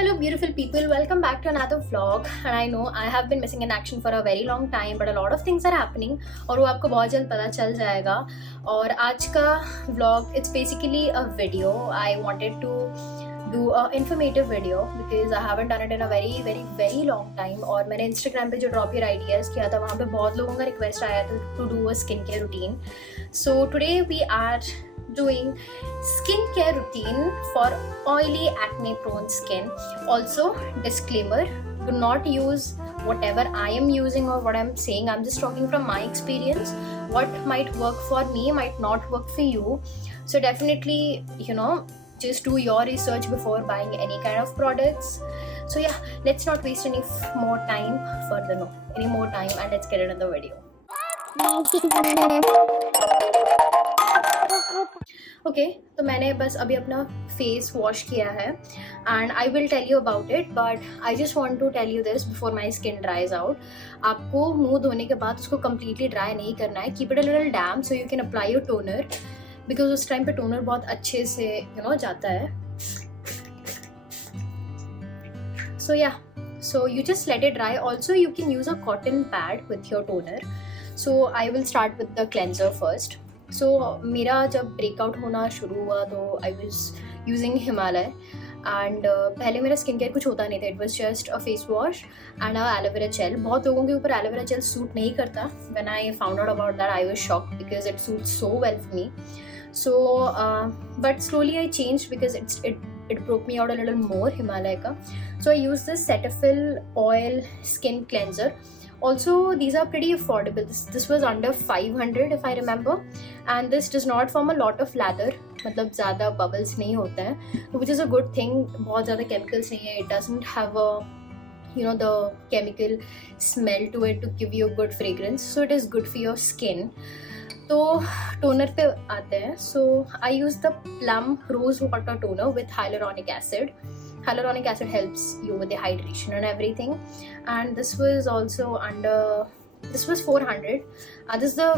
Hello beautiful people, welcome back to another vlog. And I know I have been missing in action for a very long time, but a lot of things are happening और वो आपको बहुत जल्द पता चल जाएगा. और आज का vlog, it's basically a video. I wanted to do a informative video because I haven't done it in a very long time. और मैंने Instagram पे जो drop your ideas किया था वहाँ पे बहुत लोगों का request आया था to do a skincare routine. So today we are doing skincare routine for oily acne prone skin. Also, disclaimer, do not use whatever I am using or what I'm saying. I'm just talking from my experience. What might work for me might not work for you. So definitely, just do your research before buying any kind of products. So yeah, let's not waste any more time and let's get into the video. Okay, तो मैंने बस अभी अपना face wash किया है and I will tell you about it, but I just want to tell you this before my skin dries out. आपको मुंह धोने के बाद उसको कम्प्लीटली ड्राई नहीं करना है. Keep it a little damp so you can apply your toner, because उस टाइम पे टोनर बहुत अच्छे से जाता है. So you just let it dry. Also you can use a cotton pad with your toner. So I will start with the cleanser first. So मेरा जब breakout होना शुरू हुआ तो I was using Himalaya and पहले मेरा स्किन केयर कुछ होता नहीं था. It was just a face wash and a aloe vera gel. बहुत लोगों के ऊपर एलोवेरा जेल सूट नहीं करता. When I found out about that I was shocked because it suit so well for me. So but slowly I change because it broke me out a little more, Himalaya ka. So I used this Cetaphil oil skin cleanser. Also these are pretty affordable. This was under 500 if I remember, and this does not form a lot of lather. मतलब ज़्यादा bubbles नहीं होते हैं, which is a good thing. बहुत ज़्यादा chemicals नहीं है. It doesn't have a the chemical smell to it to give you a good fragrance, so it is good for your skin. तो टोनर पे आते हैं. So I use the plum rose water toner with hyaluronic acid. Hyaluronic acid helps you with the hydration and everything, and this was 400. This is the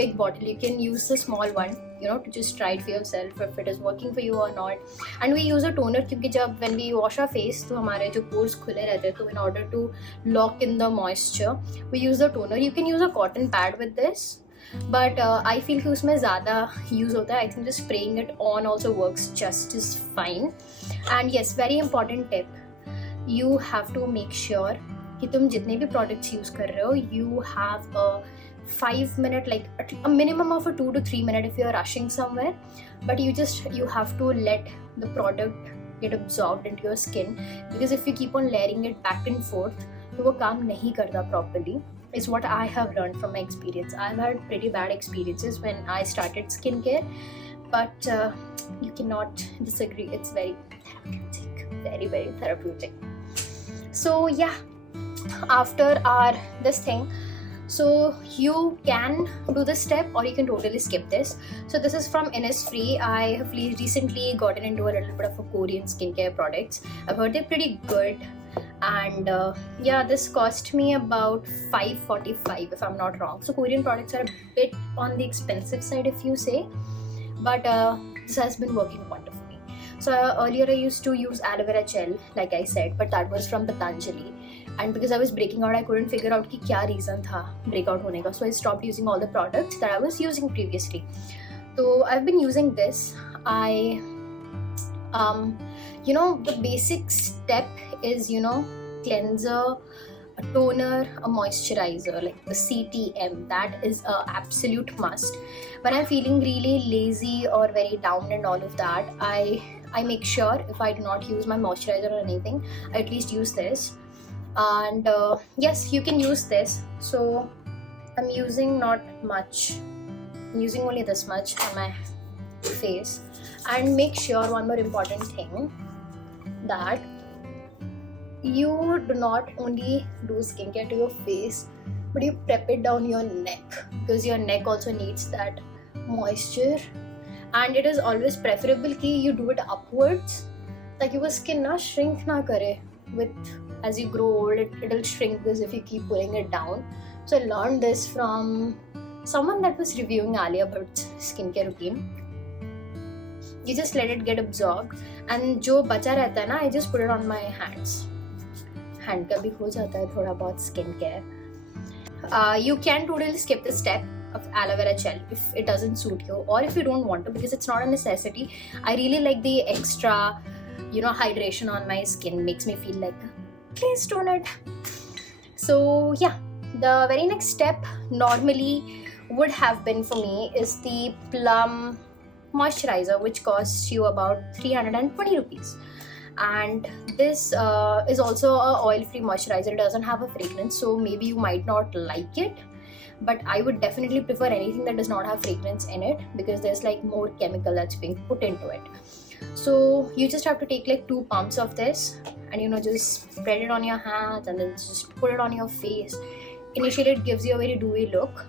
big bottle. You can use the small one to just try it for yourself if it is working for you or not. And we use a toner क्योंकि जब when we wash our face तो हमारे जो pores खुले रहते हैं, तो in order to lock in the moisture we use the toner. You can use a cotton pad with this, but I feel कि उसमें ज़्यादा यूज़ होता है. I think just spraying it on also works just as fine. And yes, very important tip, you have to make sure कि तुम जितने भी products use कर रहे हो you have a 5 minute, like a minimum of a 2 to 3 minute if you are rushing somewhere, but you have to let the product get absorbed into your skin, because if you keep on layering it back and forth तो वो काम नहीं करता properly. Is what I have learned from my experience. I've had pretty bad experiences when I started skincare, but you cannot disagree. It's very therapeutic, very therapeutic. So yeah, after this thing, so you can do this step or you can totally skip this. So this is from Innisfree. I have recently gotten into a little bit of a Korean skincare products. I've heard they're pretty good. And this cost me about $5.45 if I'm not wrong. So Korean products are a bit on the expensive side if you say, but this has been working wonderfully. So earlier I used to use aloe vera gel like I said, but that was from Patanjali, and because I was breaking out I couldn't figure out कि क्या reason था breakout होने का. So I stopped using all the products that I was using previously. So I've been using this. The basic step is cleanser, a toner, a moisturizer, like the CTM. That is a absolute must. When I'm feeling really lazy or very down and all of that, I make sure if I do not use my moisturizer or anything, I at least use this. And yes, you can use this. So I'm using not much. I'm using only this much on my face. And make sure one more important thing, that you do not only do skincare to your face, but you prep it down your neck, because your neck also needs that moisture. And it is always preferable कि you do it upwards, ताकि वो skin ना shrink ना करे. With as you grow old, it'll shrink because if you keep pulling it down. So I learned this from someone that was reviewing Alia Bhatt's skincare routine. You just let it get absorbed, and जो बचा रहता है ना, I just put it on my hands. Hand का भी हो जाता है थोड़ा बहुत skin care. You can totally skip the step of aloe vera gel if it doesn't suit you, or if you don't want to, because it's not a necessity. I really like the extra, hydration on my skin. Makes me feel like please don't it. So yeah, the very next step normally would have been for me is the plum moisturizer, which costs you about 320 rupees. And this is also a oil-free moisturizer. It doesn't have a fragrance, so maybe you might not like it, but I would definitely prefer anything that does not have fragrance in it, because there's like more chemical that's being put into it. So you just have to take like 2 pumps of this and just spread it on your hands and then just put it on your face. Initially it gives you a very dewy look,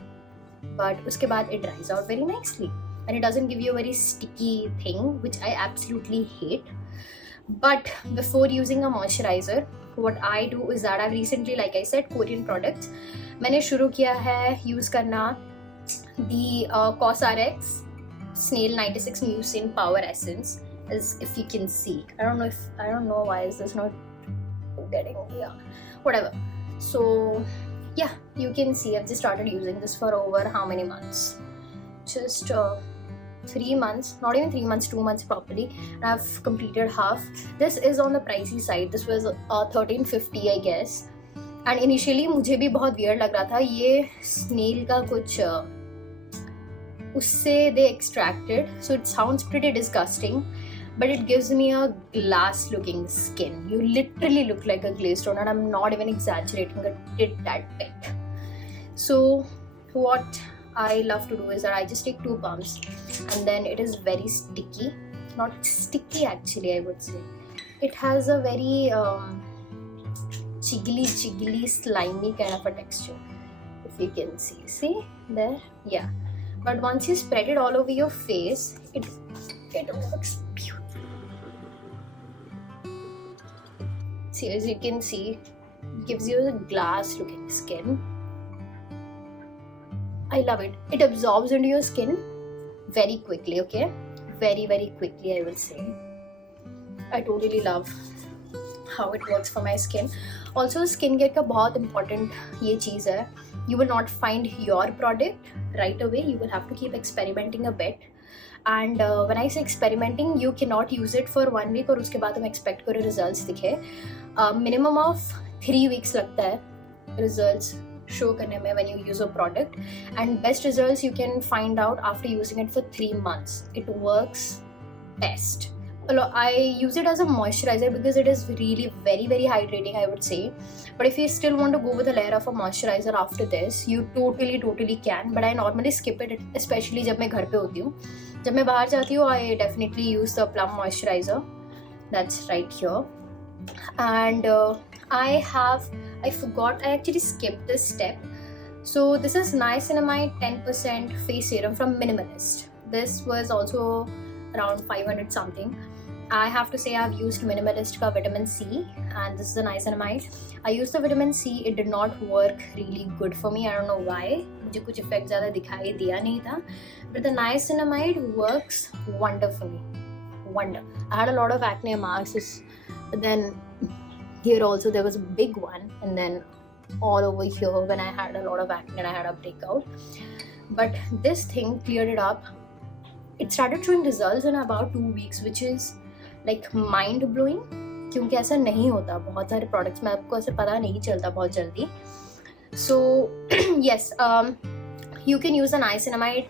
but uske baad it dries out very nicely and it doesn't give you a very sticky thing, which I absolutely hate. But before using a moisturizer, what I do is that I've recently, like I said, Korean products. मैंने शुरू किया है use करना the COSRX Snail 96 Mucin Power Essence, as if you can see. I don't know why is this not getting, whatever. So yeah, you can see I've just started using this for over how many months? Just 3 months, not even 3 months, 2 months properly, and I've completed half. This is on the pricey side. This was 1350 I guess, and initially मुझे भी बहुत weird लग रहा था. ये snail का कुछ उससे they extracted, so it sounds pretty disgusting, but it gives me a glass looking skin. You literally look like a glazed stone, and I'm not even exaggerating it that bit. So what I love to do is that I just take 2 pumps, and then it is very sticky. Not sticky actually, I would say. It has a very jiggly, slimy kind of a texture. If you can see. See? There? Yeah. But once you spread it all over your face, it looks beautiful. See, as you can see, it gives you a glass looking skin. I love it. It absorbs into your skin very quickly, okay? Very, very quickly, I will say. I totally love how it works for my skin. Also, skincare का बहुत important ये चीज़ है. You will not find your product right away. You will have to keep experimenting a bit. And when I say experimenting, you cannot use it for 1 week और उसके बाद हम expect करो results दिखे. Minimum of 3 weeks लगता है results show करने में when you use a product, and best results you can find out after using it for 3 months. It works best. I use it as a moisturizer because it is really very, very hydrating, I would say. But if you still want to go with a layer of a moisturizer after this, you totally can. But I normally skip it, especially जब मैं घर पे होती हूँ. जब मैं बाहर जाती हूँ, I definitely use the plum moisturizer. That's right here. And I forgot, I actually skipped this step. So this is niacinamide 10% face serum from Minimalist. This was also around 500 something. I have to say I've used Minimalist का vitamin C, and this is the niacinamide. I used the vitamin C. It did not work really good for me. I don't know why. मुझे कुछ effect ज़्यादा दिखाई दिया नहीं था. But the niacinamide works wonderfully. Wonder. I had a lot of acne marks, but then here also there was a big one, and then all over here when I had a lot of acne and I had a breakout. But this thing cleared it up. It started showing results in about 2 weeks, which is like mind blowing, क्योंकि ऐसा नहीं होता बहुत सारे products में, आपको ऐसे पता नहीं चलता बहुत जल्दी. So yes, you can use the niacinamide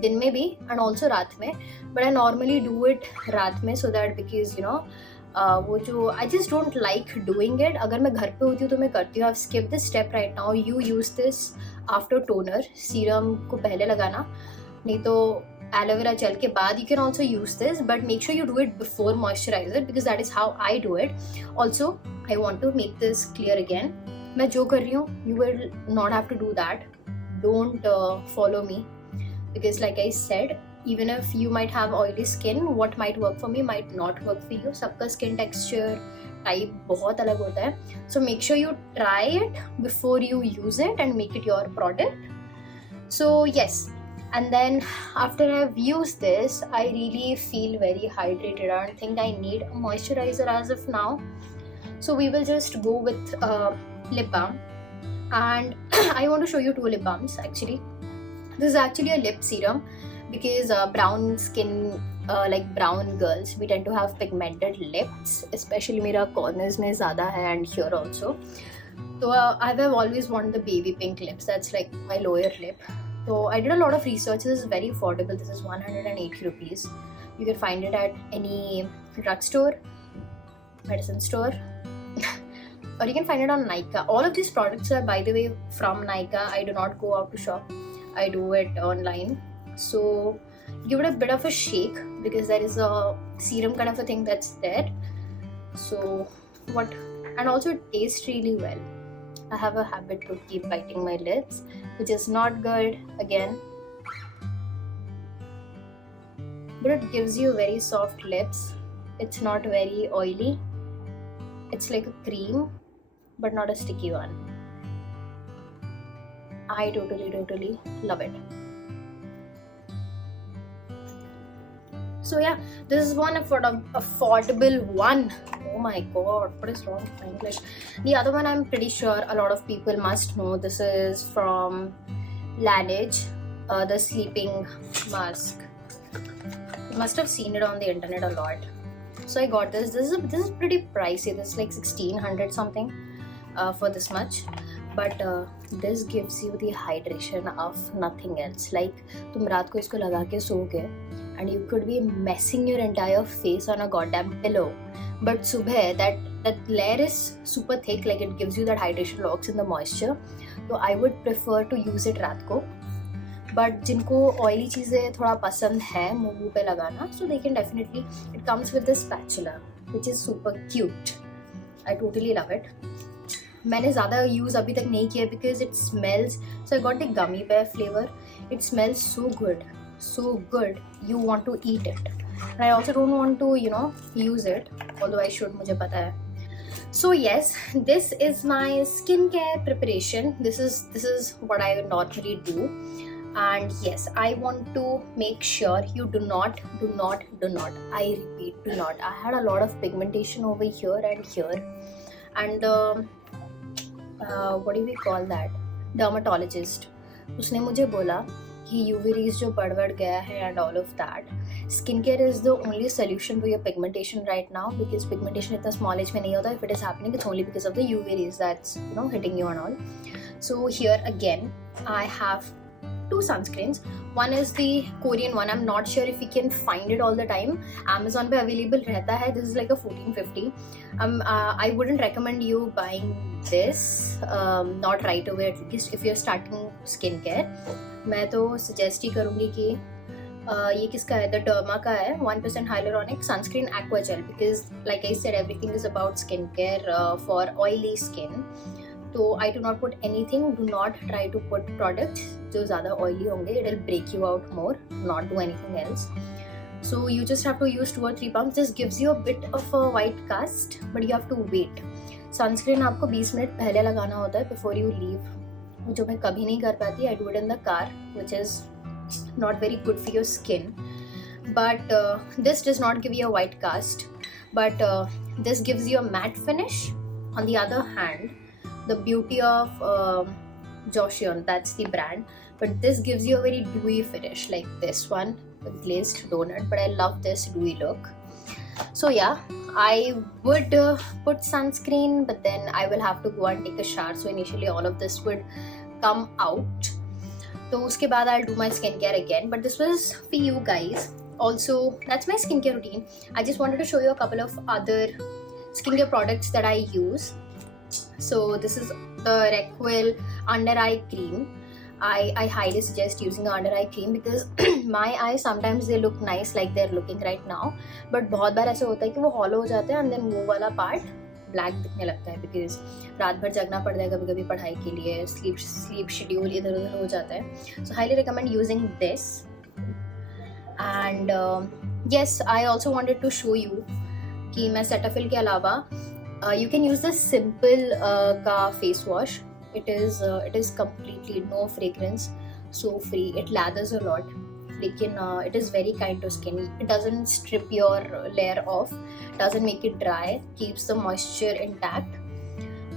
दिन में भी and also रात में, but I normally do it रात में, so that because वो जो I just don't like doing it. अगर मैं घर पे होती हूँ तो मैं करती हूँ. I've skipped this step right now. You use this after toner. Serum को पहले लगाना, नहीं तो aloe vera gel के बाद you can also use this, but make sure you do it before moisturizer, because that is how I do it. Also, I want to make this clear again. मैं जो कर रही हूँ, you will not have to do that. Don't follow me, because like I said, even if you might have oily skin, what might work for me might not work for you. सबका skin texture type बहुत अलग होता है. So make sure you try it before you use it and make it your product. So yes, And then after I've used this, I really feel very hydrated. I don't think I need a moisturizer as of now. So we will just go with lip balm. And I want to show you two lip balms actually. This is actually a lip serum because brown skin, like brown girls, we tend to have pigmented lips, especially मेरा corners में ज़्यादा है and here also. So I've always wanted the baby pink lips. That's like my lower lip. So I did a lot of research. This is very affordable. This is 180 rupees. You can find it at any drugstore, medicine store, or you can find it on Nykaa. All of these products are, by the way, from Nykaa. I do not go out to shop. I do it online. So give it a bit of a shake because there is a serum kind of a thing that's there. So what? And also it tastes really well. I have a habit to keep biting my lips, which is not good again. But it gives you very soft lips. It's not very oily. It's like a cream, but not a sticky one. I totally love it. So yeah, this is one affordable one. Oh my god, what is wrong with my English? The other one I'm pretty sure a lot of people must know. This is from Laneige, the sleeping mask. You must have seen it on the internet a lot. So I got this. This is pretty pricey. This is like 1600 something for this much. But this gives you the hydration of nothing else. Like तुम रात को इसको लगा के सोओगे and you could be messing your entire face on a goddamn pillow. But subah, that layer is super thick, like it gives you that hydration, locks in the moisture. So I would prefer to use it रात को. But जिनको oily चीज़ें थोड़ा पसंद है मुंह पे लगाना, so they can definitely. It comes with this spatula, which is super cute. I totally love it. मैंने ज़्यादा यूज़ अभी तक नहीं किया because it smells. So I got the gummy bear flavor. It smells so good. So good, you want to eat it. And I also don't want to, use it, although I should, मुझे पता है. So yes, this is my skincare preparation. This is what I normally do. And yes, I want to make sure you do not, I repeat, do not. I had a lot of pigmentation over here and here. And what do we call that? Dermatologist. उसने मुझे बोला कि UV rays जो बढ़ गया है and all of that. Skincare is the only solution to your pigmentation right now because pigmentation इतना small age में नहीं होता. If it is happening, it's only because of the UV rays that's hitting you and all. So here again, I have two sunscreens. One is the Korean one. I'm not sure if you can find it all the time. Amazon पे available रहता है. This is like a 1450. I wouldn't recommend you buying this not right away, at least if you're starting skincare. मैं तो suggest ही करूँगी कि ये किसका है, The Derma का है, 1% hyaluronic sunscreen aqua gel, because like I said, everything is about skincare for oily skin. So I do not put anything. Do not try to put products जो ज़्यादा oily होंगे. It will break you out more. Not do anything else. So you just have to use 2 or 3 pumps. This gives you a bit of a white cast, but you have to wait. Sunscreen आपको 20 minute पहले लगाना होता है before you leave. जो मैं कभी नहीं कर पाती. I do it in the car, which is not very good for your skin. But this does not give you a white cast. But this gives you a matte finish. On the other hand, the beauty of Joseon, that's the brand. But this gives you a very dewy finish, like this one with glazed donut. But I love this dewy look. So yeah, I would put sunscreen, but then I will have to go and take a shower. So initially all of this would come out. So uske baad I'll do my skincare again. But this was for you guys. Also, that's my skincare routine. I just wanted to show you a couple of other skincare products that I use. So this is the Requel under eye cream. I highly suggest using an under eye cream because my eyes sometimes they look nice like they're looking right now, but बहुत बार ऐसा होता है कि वो hollow हो जाते हैं and then वो वाला part black दिखने लगता है because रात भर जगना पड़ता है कभी कभी पढ़ाई के लिए, sleep schedule इधर उधर हो जाता है. So highly recommend using this. And yes, I also wanted to show you कि मैं Cetaphil के अलावा you can use the simple का face wash. It is completely no fragrance, so free. It lathers a lot, लेकिन it is very kind to skin. It doesn't strip your layer off, doesn't make it dry, keeps the moisture intact.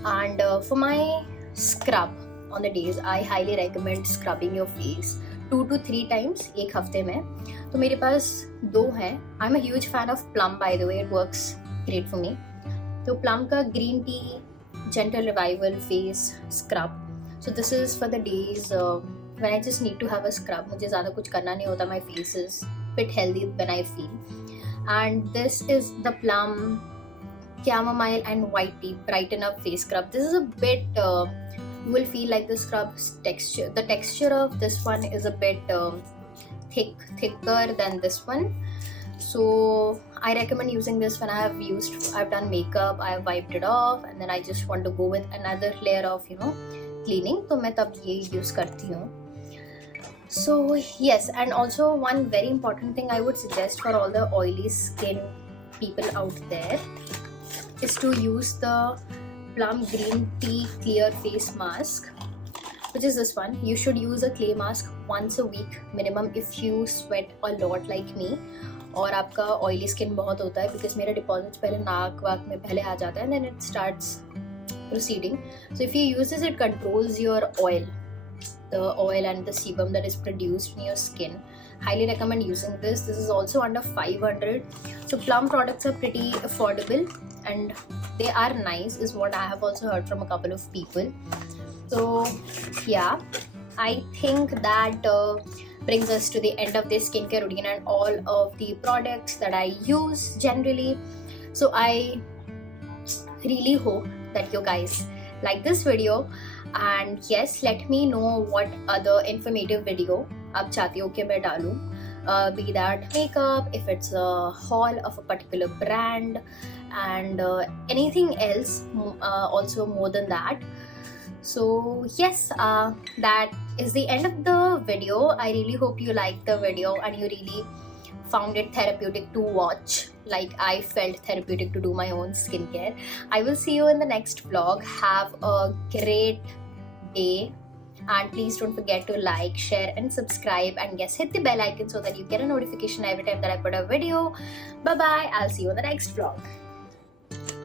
And for my scrub on the days, I highly recommend scrubbing your face 2 to 3 times एक हफ्ते में. तो मेरे पास 2 हैं. I'm a huge fan of plum, by the way. It works great for me. तो plum का green tea gentle revival face scrub. So this is for the days when I just need to have a scrub. मुझे ज़्यादा कुछ करना नहीं होता. My face is bit healthy when I feel. And this is the plum chamomile and white tea brighten up face scrub. This is a bit you will feel like the scrub's texture. The texture of this one is a bit thicker than this one. So I recommend using this when I've done makeup, I've wiped it off, and then I just want to go with another layer of cleaning. तो मैं तब ये use करती हूँ. So yes, and also one very important thing I would suggest for all the oily skin people out there is to use the plum green tea clear face mask, which is this one. You should use a clay mask once a week minimum if you sweat a lot like me और आपका oily skin बहुत होता है, because मेरा deposits पहले नाक वाक में पहले आ जाता है and then it starts proceeding. So if you use this, it controls your oil, the oil and the sebum that is produced in your skin. Highly recommend using this. This is also under 500. So plum products are pretty affordable and they are nice, is what I have also heard from a couple of people. So yeah, I think that brings us to the end of this skincare routine and all of the products that I use generally. So I really hope that you guys like this video, and yes, let me know what other informative video आप चाहती हो कि मैं डालूं, be that makeup, if it's a haul of a particular brand, and anything else also more than that. So yes, that is the end of the video. I really hope you liked the video and you really found it therapeutic to watch, like I felt therapeutic to do my own skincare. I will see you in the next vlog. Have a great day, and please don't forget to like, share and subscribe, and yes, hit the bell icon so that you get a notification every time that I put a video. Bye bye. I'll see you in the next vlog.